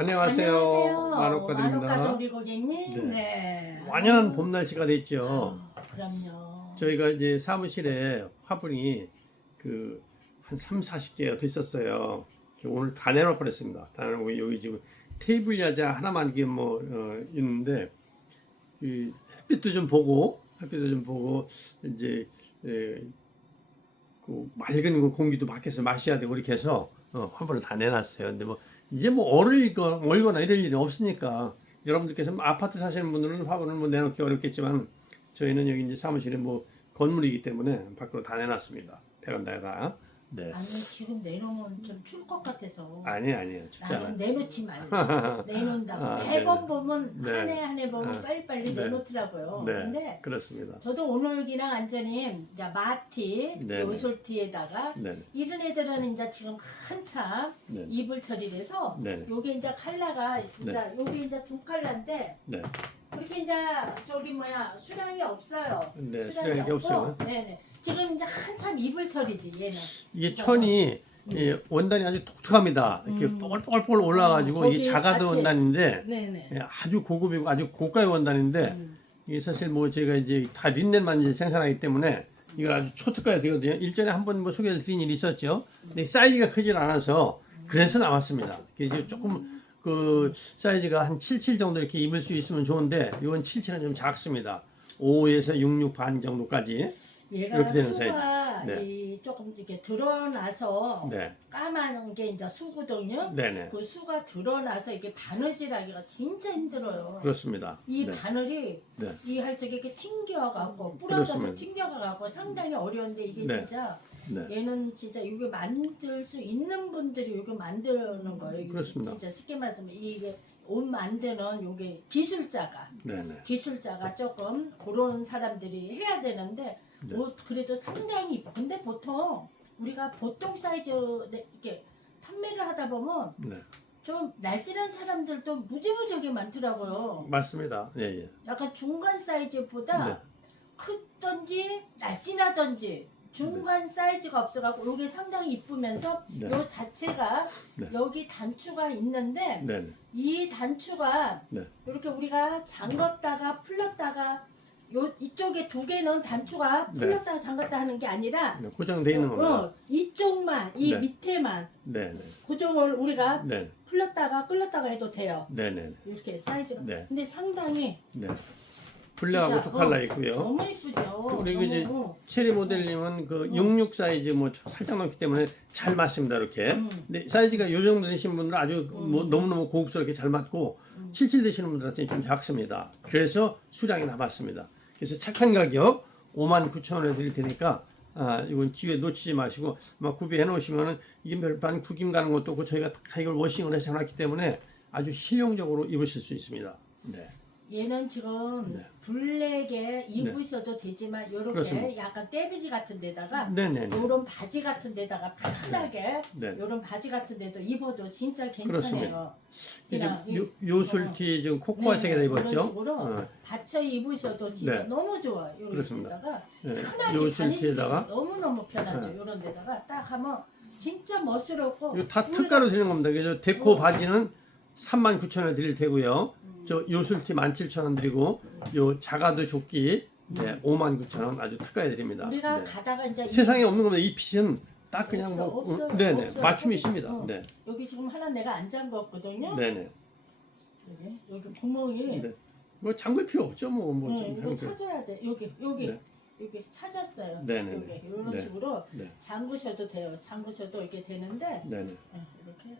안녕하세요. 만옥가들 고객님. 네. 네. 완연한 봄 날씨가 됐죠. 아, 그럼요. 저희가 이제 사무실에 화분이 그 한 3, 40개가 됐었어요. 오늘 다 내놓을 뻔했습니다. 다 내놓고 여기 지금 테이블 야자 하나만 이게 뭐 어, 있는데 이 햇빛도 좀 보고 햇빛도 좀 보고 이제 에, 그 맑은 그 공기도 밖에서 마셔야 되고 이렇게 해서 어, 화분을 다 내놨어요. 근데 뭐 이제 뭐 얼을거 얼거나 이럴 일이 없으니까 여러분들께서 뭐 아파트 사시는 분들은 화분을 뭐 내놓기 어렵겠지만 저희는 여기 이제 사무실에 뭐 건물이기 때문에 밖으로 다 내놨습니다. 베란다에다. 네. 아니 지금 내놓으면 좀 추울 것 같아서 아니 아니에요. 춥지 나는 않아요. 내놓지 말고 내놓는다고 아, 매번 네네. 보면 네. 한 해 한 해 보면 아, 빨리빨리 네. 내놓더라고요. 네. 근데 그렇습니다. 저도 오늘 그냥 완전히 이제 마티, 네네. 요솔티에다가 네. 이런 애들은 이제 지금 한참 네. 이불 처리돼서 네네. 요게 이제 칼라가 이제 요게 이제 두 칼라인데 네. 그렇게 이제 저기 뭐야 수량이 없어요. 네. 수량이 없어요. 네네. 지금 이제 한참 이불 처리지 얘는. 이게 천이 예, 원단이 아주 독특합니다. 이렇게 음. 뽀글뽀글 올라가지고 어, 이게 자가드 자체- 원단인데 네네. 예, 아주 고급이고 아주 고가의 원단인데 음. 이게 사실 뭐 제가 이제 다 린넨만 이제 생산하기 때문에 이걸 아주 초특가에 되거든요. 일전에 한 번 뭐 소개를 드린 일이 있었죠. 근데 사이즈가 크질 않아서 그래서 남았습니다. 이게 조금 그 사이즈가 한 77 정도 이렇게 입을 수 있으면 좋은데 이건 77은 좀 작습니다. 5에서 66 반 정도까지. 얘가 이렇게 되는 수가 사이즈. 네. 이 조금 이렇게 드러나서 네. 까만 게 이제 수거든요. 네네. 그 수가 드러나서 이게 바느질하기가 진짜 힘들어요. 그렇습니다. 이 네. 바늘이 네. 이 할 적에 이렇게 튕겨갖고 부러져서 그렇습니다. 튕겨가갖고 상당히 어려운데 이게 네. 진짜 네. 얘는 진짜 이게 만들 수 있는 분들이 이거 만드는 거예요. 이게 그렇습니다. 진짜 쉽게 말하면 이게 옷 만드는 요게 기술자가 네네. 기술자가 조금 그런 사람들이 해야 되는데 네. 옷 그래도 상당히. 근데 보통 우리가 보통 사이즈 네, 이렇게 판매를 하다 보면 네. 좀 날씬한 사람들도 무지무지하게 많더라고요. 맞습니다. 예, 예. 약간 중간 사이즈보다 네. 크던지 날씬하던지 중간 사이즈가 없어갖고 이게 상당히 이쁘면서 네. 요 자체가 네. 여기 단추가 있는데 네네. 이 단추가 네. 이렇게 우리가 잠궜다가 풀렀다가 요 이쪽에 두 개는 단추가 네. 풀렸다가 잠갔다 하는 게 아니라 네, 고정돼 있는 겁니다. 어, 이쪽만 이 네. 밑에만 네네. 고정을 우리가 네. 풀렸다가 끌렸다가 해도 돼요. 네네. 이렇게 사이즈가. 네. 근데 상당히 네. 블랙하고 진짜, 두 칼라 어, 있고요. 너무 이쁘죠. 그리고 이제 너무, 체리 모델님은 그 66 사이즈 뭐 살짝 넘기 때문에 잘 맞습니다 이렇게. 음. 근데 사이즈가 이 정도 되신 분들은 아주 뭐 너무너무 고급스럽게 잘 맞고 음. 77 되시는 분들한테는 좀 작습니다. 그래서 수량이 남았습니다. 그래서 착한 가격 5만 9천 원에 드릴 테니까 아 이건 기회 놓치지 마시고 막 구비해 놓으시면은 이게 별반 구김 가는 것도 없고 저희가 다 이걸 워싱을 해서 해놨기 때문에 아주 실용적으로 입으실 수 있습니다. 네. 얘는 지금 네. 블랙에 입으셔도 되지만 이렇게 그렇습니다. 약간 떼비지 같은 데다가 네네네. 요런 바지 같은 데다가 편하게 네. 요런 바지 같은 데도 입어도 진짜 그렇습니다. 괜찮아요. 그냥 이- 요, 요술티 지금 코코아색에다 네, 입었죠. 식으로 어, 받쳐 입으셔도 진짜 네. 너무 좋아요. 그렇습니다. 여기다가 네. 편하게 요술티에다가 다니시기 너무 너무 편하죠. 네. 이런 데다가 딱 하면 진짜 멋스럽고 이거 다 특가로 드리는 겁니다. 그래서 데코 어. 바지는 39,000원 드릴 테고요. 음. 저 요술티 17,000원 드리고 요 자가드 조끼 네, 59,000원 아주 특가해 드립니다. 우리가 네. 가다가 이제 이- 세상에 없는 겁니다. 이 핏은 딱 그냥 없어, 뭐 없어요. 어, 네네 없어요. 맞춤이 있습니다. 어. 네, 여기 지금 하나 내가 안 잠궜거든요. 네 네. 여기, 여기 구멍이 네. 뭐 잠글 필요 없죠, 뭐 뭐. 네, 좀 이거 하면 찾아야 돼. 여기 여기 네. 여기 찾았어요. 네 네 네. 여기 이런 네. 식으로 네. 잠그셔도 돼요. 잠그셔도 이렇게 되는데 네 네. 네, 이렇게.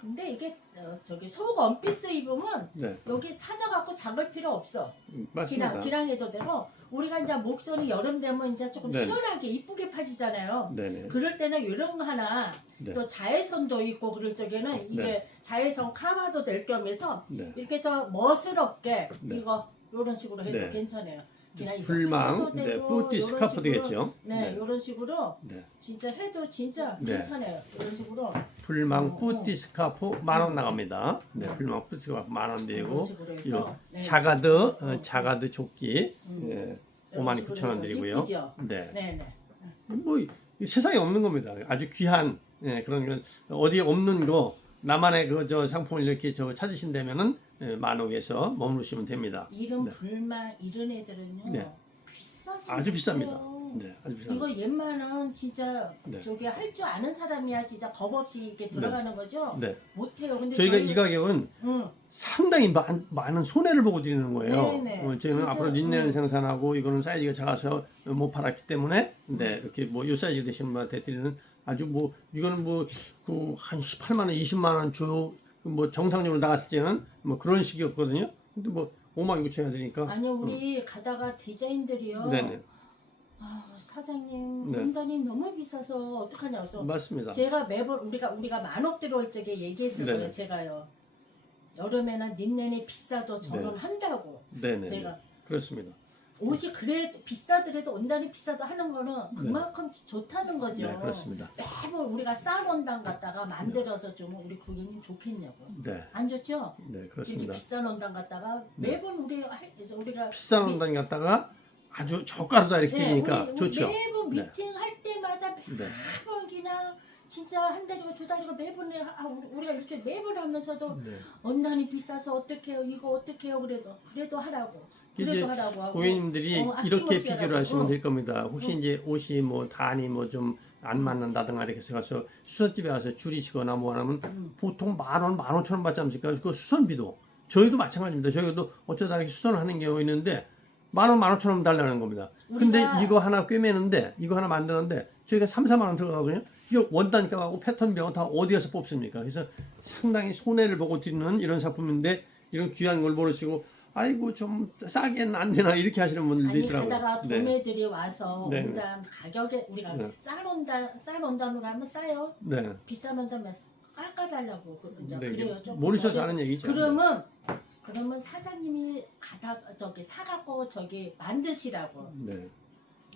근데 이게 어, 저기 속 원피스 입으면 네, 여기 찾아갖고 잠글 필요 없어. 음, 맞습니다. 기랑 기랑해도 되고 우리가 이제 목선이 여름 되면 이제 조금 네네. 시원하게 이쁘게 파지잖아요. 네네. 그럴 때는 이런 거 하나 네. 또 자외선도 있고 그럴 적에는 이게 네. 자외선 카바도 될 겸해서 네. 이렇게 저 멋스럽게 네. 이거 이런 식으로 해도 네. 괜찮아요. 불망, 네, 뿌띠 스카프 되겠죠. 네, 네. 이런 식으로 네. 진짜 해도 진짜 네. 괜찮아요. 이런 식으로 불망 어, 뿌띠 스카프 만 원 나갑니다. 네, 불망 뿌띠 스카프 만원 이런 되고 식으로 해서 이런 네. 자가드 어, 어, 자가드 조끼 음. 예, 이런 5만 식으로 9천 원 드리고요. 이쁘죠? 네, 네, 네. 뭐이 세상에 없는 겁니다. 아주 귀한 예, 그런 건 어디에 없는 거 나만의 그 저 상품을 이렇게 저 찾으신다면은 예, 만옥에서 머무르시면 됩니다. 이런 네. 불만 이런 애들은요 네. 비싸서 아주 비쌉니다. 네, 아주 비쌉니다. 이거 얘만은 진짜 네. 저기 할 줄 아는 사람이야 진짜 겁 없이 이렇게 들어가는 거죠. 네. 못해요. 근데 저희가 저희- 이 가격은 응. 상당히 많, 많은 손해를 보고 드리는 거예요. 네네. 어, 저희는 진짜, 앞으로 린넨을 음. 생산하고 이거는 사이즈가 작아서 못 팔았기 때문에 네, 이렇게 뭐 이 사이즈 되시는 분한테 드리는 아주 뭐 이거는 뭐 그 한 18만 원, 20만 원 주 뭐 정상적으로 나갔을 때는 뭐 그런 식이었거든요. 근데 뭐 5만 6천 원 드니까 아니 우리 가다가 디자인들이요. 네네 아, 사장님 네. 원단이 너무 비싸서 어떡하냐 그래서 맞습니다. 제가 매번 우리가 우리가 만억 들어올 적에 얘기했을 네네. 거예요. 제가요. 여름에는 린넨이 비싸도 저는 네. 한다고. 네네 제가 그렇습니다. 옷이 그래 비싸더라도 원단이 비싸도 하는 거는 네. 그만큼 좋다는 거죠. 네 그렇습니다. 매번 우리가 싼 원단 갖다가 만들어서 주면 우리 고객님 좋겠냐고. 네, 안 좋죠? 네 이렇게 그렇습니다. 비싼 원단 갖다가 네. 매번 우리 할- 우리가 비싼 원단 갖다가 아주 저가로다 이렇게 네, 드리니까 우리, 우리 좋죠. 매번 네. 미팅 할 때마다 네. 매번 그냥 진짜 한 달이고 두 달이고 매번 해- 아, 우리- 우리가 일주일 매번 하면서도 네. 원단이 비싸서 어떡해요 이거 어떡해요 그래도 그래도 하라고 이제 고객님들이 어, 이렇게 비교를. 하시면 어. 될 겁니다. 혹시 이제 옷이 뭐 단이 뭐 좀 안 맞는다든가 이렇게 해서 가서 수선집에 가서 줄이시거나 뭐 하면 음. 보통 만 원, 만 오천 원 받지 않습니까? 그 수선비도 저희도 마찬가지입니다. 저희도 어쩌다 이렇게 수선을 하는 경우 있는데 만 원, 만 오천 원 달라는 겁니다. 근데 이거 하나 꿰매는데 이거 하나 만드는데 저희가 3, 4만 원 들어가거든요. 이거 원단값하고 패턴비하고 다 어디 가서 뽑습니까? 그래서 상당히 손해를 보고 드리는 이런 상품인데 이런 귀한 걸 모르시고 아이고 좀 싸게는 안 되나 이렇게 하시는 분들도 아니 있더라고요. 가다가 네. 도매들이 와서 네. 원단 가격에 우리가 네. 싼 원단 싼 원단으로 하면 싸요 네. 비싼 원단면 깎아달라고 그- 이제 네, 이게 그래요 좀 모르셔서 하는 얘기죠. 그러면 그러면 사장님이 가다 저기 사갖고 저기 만드시라고 네.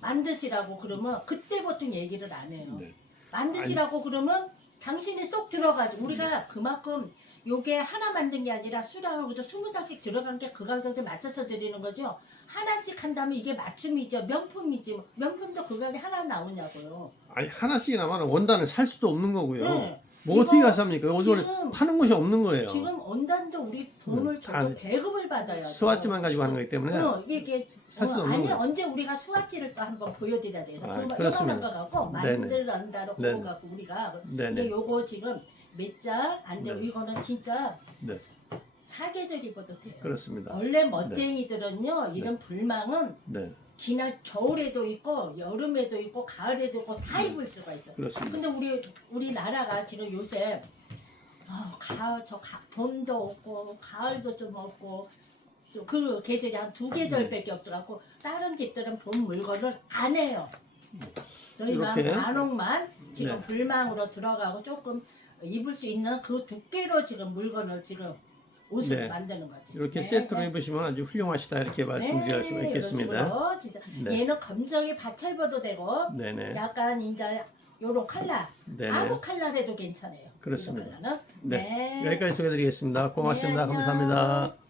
만드시라고 그러면 그때 보통 얘기를 안 해요. 네. 만드시라고 그러면 당신이 쏙 들어가죠. 우리가 그만큼 요게 하나 만든 게 아니라 그저 스무 쌍씩 들어간 게 그 가격에 맞춰서 드리는 거죠. 하나씩 한다면 이게 맞춤이죠. 명품이지. 명품도 그 가격에 하나 나오냐고요. 아니 하나씩 나면 원단을 살 수도 없는 거고요. 네. 뭐 어떻게 이거 가서 합니까? 어디서 지금- 파는 곳이 없는 거예요. 지금 원단도 우리 돈을 음, 줘도 다 배급을 받아요. 스와치만 가지고 하는 거기 때문에 어, 이게, 이게 살 수도 어, 없는 아니 거예요. 언제 우리가 수화지를 또 한번 보여드려야 돼서 아, 그거 그렇습니다. 거 갖고 네네. 만들란다로 네네. 그거 갖고 우리가 네네. 근데 요거 지금 몇장안 되고 네. 이거는 진짜 네. 사계절 입어도 돼요. 그렇습니다. 원래 멋쟁이들은요 이런 불망은 네. 기나 겨울에도 있고 여름에도 있고 가을에도 있고 다 입을 수가 있어요. 그렇습니다. 근데 우리 우리 나라가 지금 요새 아, 가을 저 가, 봄도 없고 가을도 좀 없고 또그 계절이 한 두 계절밖에 없더라고. 다른 집들은 봄 물건을 안 해요. 저희만 이렇게? 만옥만 지금 네. 불망으로 들어가고 조금 입을 수 있는 그 두께로 지금 물건을 지금 옷을 네. 만드는 거죠. 이렇게 네, 세트로 네. 입으시면 아주 훌륭하시다 이렇게 말씀드릴 수가 네, 있겠습니다. 식으로 진짜 네. 얘는 검정이 바쳐 입어도 되고 네네. 약간 이제 요런 컬러 네네. 아무 컬러라도 괜찮아요. 그렇습니다. 이런 컬러는. 네. 네. 여기까지 소개드리겠습니다. 고맙습니다. 네, 안녕. 감사합니다.